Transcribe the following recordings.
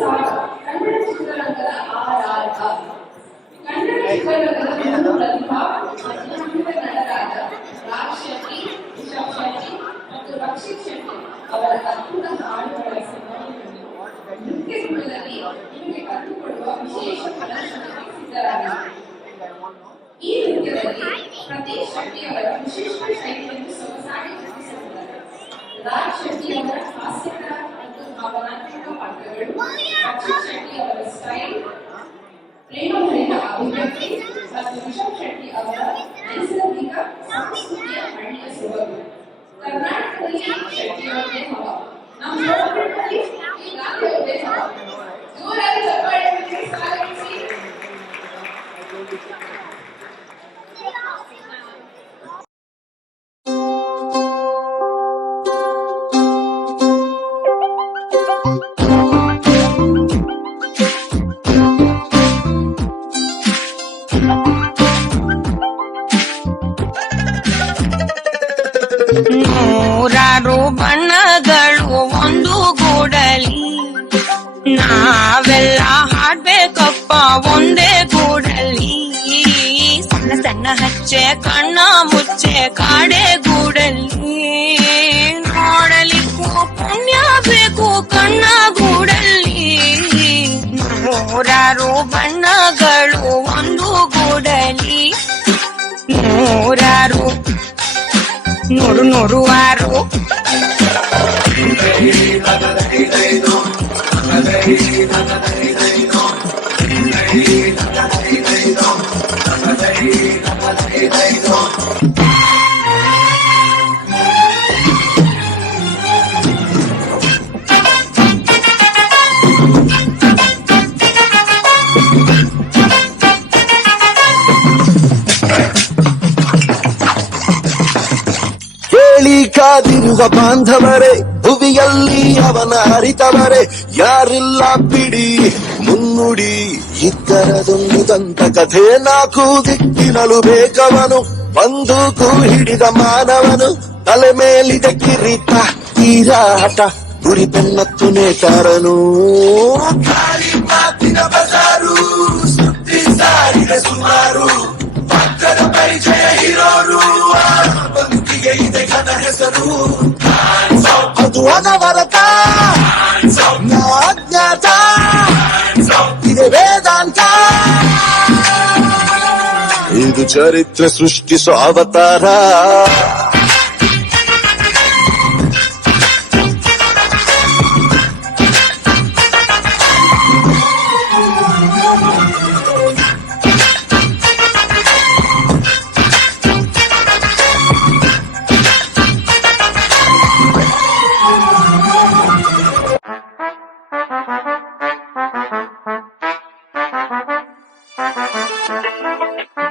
ಕನ್ನಡ ಚಿತ್ರರಂಗದ ಆರಾಧ. ಕನ್ನಡ ಚಿತ್ರರಂಗದ ಪ್ರತಿಭಾ ನಟರಾದ ರಾಜ್ ಶೆಟ್ಟಿ, ರಿಷಬ್ ಶೆಟ್ಟಿ ಮತ್ತು ರಕ್ಷಿತ್ ಶೆಟ್ಟಿ ಅವರ ಅದ್ಭುತ ಹಾಡುಗಳ ಸಂಭ್ರಮವನ್ನು ನೃತ್ಯ ಗುಣದಲ್ಲಿ ನಿಮಗೆ ಕಲಿತುಕೊಡುವ ವಿಶೇಷ ಪ್ರದರ್ಶನಕ್ಕೆ ಸಿದ್ಧರಾಗಿದ್ದಾರೆ. ಈ ನೃತ್ಯದಲ್ಲಿ ಪ್ರತೀಶ್ ಶೆಟ್ಟಿ ಅವರ ವಿಶಿಷ್ಟ ಶೈಲಿಯನ್ನು ಸೊಗಸಾಗಿ ಚಿತ್ರಿಸಿದ್ದಾರೆ. ರಾಜ್ ಶೆಟ್ಟಿ ಅವರ ಹಾಸ್ಯಕರ ಮತ್ತು ಭಾವನಾತ್ಮಕ ಪಾತ್ರಗಳು, ರಕ್ಷಿತ್ ಶೆಟ್ಟಿ ಅವರ ಸ್ಟೈಲ್, ಪ್ರೇಮಭರಿತ ಅಭಿವ್ಯಕ್ತಿ ಮತ್ತು ರಿಷಬ್ ಶೆಟ್ಟಿ ಅವರ ನೈಸರ್ಗಿಕ ಸಂಸ್ಕೃತಿಯ ಹಳ್ಳಿಯ ಸೊಬಗು. ಕರ್ನಾಟಕದಲ್ಲಿ ಶೆಟ್ಟಿಯವರದೇ ಹವ, ನಮ್ಮ ಗೋಲ್ಗಟ್ಟಲ್ಲಿ ಈ ಗಾಂಧಿಯವರದೇ ಹವ. ಜೋರಾಗಿ ಚಪ್ಪಾಳೆ ತಟ್ಟಿ ಸ್ವಾಗತಿಸಿ. ನೂರಾರು ಬಣ್ಣಗಳು ಒಂದು ಗೂಡಲಿ, ನಾವೆಲ್ಲ ಹಾಡ್ಬೇಕಪ್ಪ ಒಂದೇ ಗೂಡಲಿ. ಸಣ್ಣ ಸಣ್ಣ ಹಚ್ಚೆ ಕಣ್ಣ ಮುಚ್ಚೆ ಕಾಡೆ ಗೂಡಲಿ, ನೋಡಲಿಕ್ಕೂ ಪುಣ್ಯ ಬೇಕು ಕಣ್ಣ ಗೂಡಲ್ಲಿ. ನೂರಾರು ಬಣ್ಣಗಳು ಒಂದು ಗೂಡಲಿ, ನೂರಾರು ನೂರು ನೂರುವಾರು. ಕಾದಿರುವ ಬಾಂಧವರೇ, ಭುವಿಯಲ್ಲಿ ಅವನ ಅರಿತವರೇ, ಯಾರಿಲ್ಲ ಬಿಡಿ ಮುನ್ನುಡಿ ಇದ್ದರದೊಂದು ದಂತ ಕಥೆ. ನಾಲ್ಕು ದಿಕ್ಕಿನಲು ಬೇಕವನು, ಬಂದೂಕು ಹಿಡಿದ ಮಾನವನು, ತಲೆ ಮೇಲಿದೆ ಕಿರೀಟ ತೀರಾಟ, ಗುರಿ ಬೆನ್ನತ್ತು ನೇತಾರನು. ಖಾಲಿ ಮಾತಿನ ಬಜಾರು, ಸುದ್ದಿ ಸಾರಿದೆ ಸುಮಾರು, ಪಕ್ಕದ ಪರಿಚಯ ಇರೋರು, ಬದುಕಿಗೆ ಇದೆ ಘನ ಹೆಸರು. ಅದು ಅನವರತ ಅಜ್ಞಾತ, ಇದೆ ವೇದಾಂತ, ಇದು ಚರಿತ್ರೆ ಸೃಷ್ಟಿಸೋ ಅವತಾರ.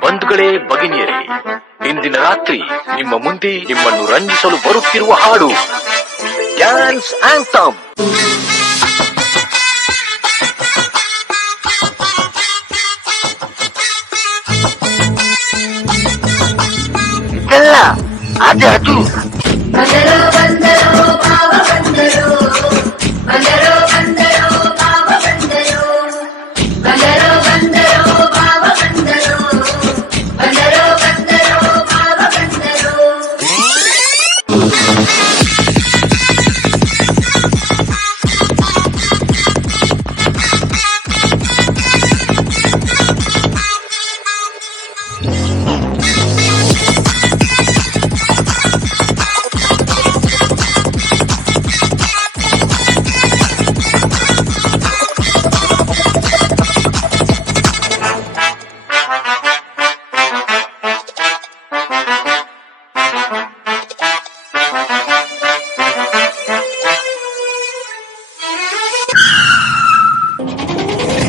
ಬಂಧುಗಳೇ, ಭಗಿನಿಯರೇ, ಇಂದಿನ ರಾತ್ರಿ ನಿಮ್ಮ ಮುಂದೆ ನಿಮ್ಮನ್ನು ರಂಜಿಸಲು ಬರುತ್ತಿರುವ ಹಾಡು ಡ್ಯಾನ್ಸ್ ಆಂಥಮ್. ಇದೆಲ್ಲ ಅದು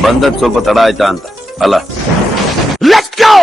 ಬಂದದ್ ಸ್ವಲ್ಪ ತಡ ಆಯ್ತಾ ಅಂತ ಅಲ್ಲ. Let's go.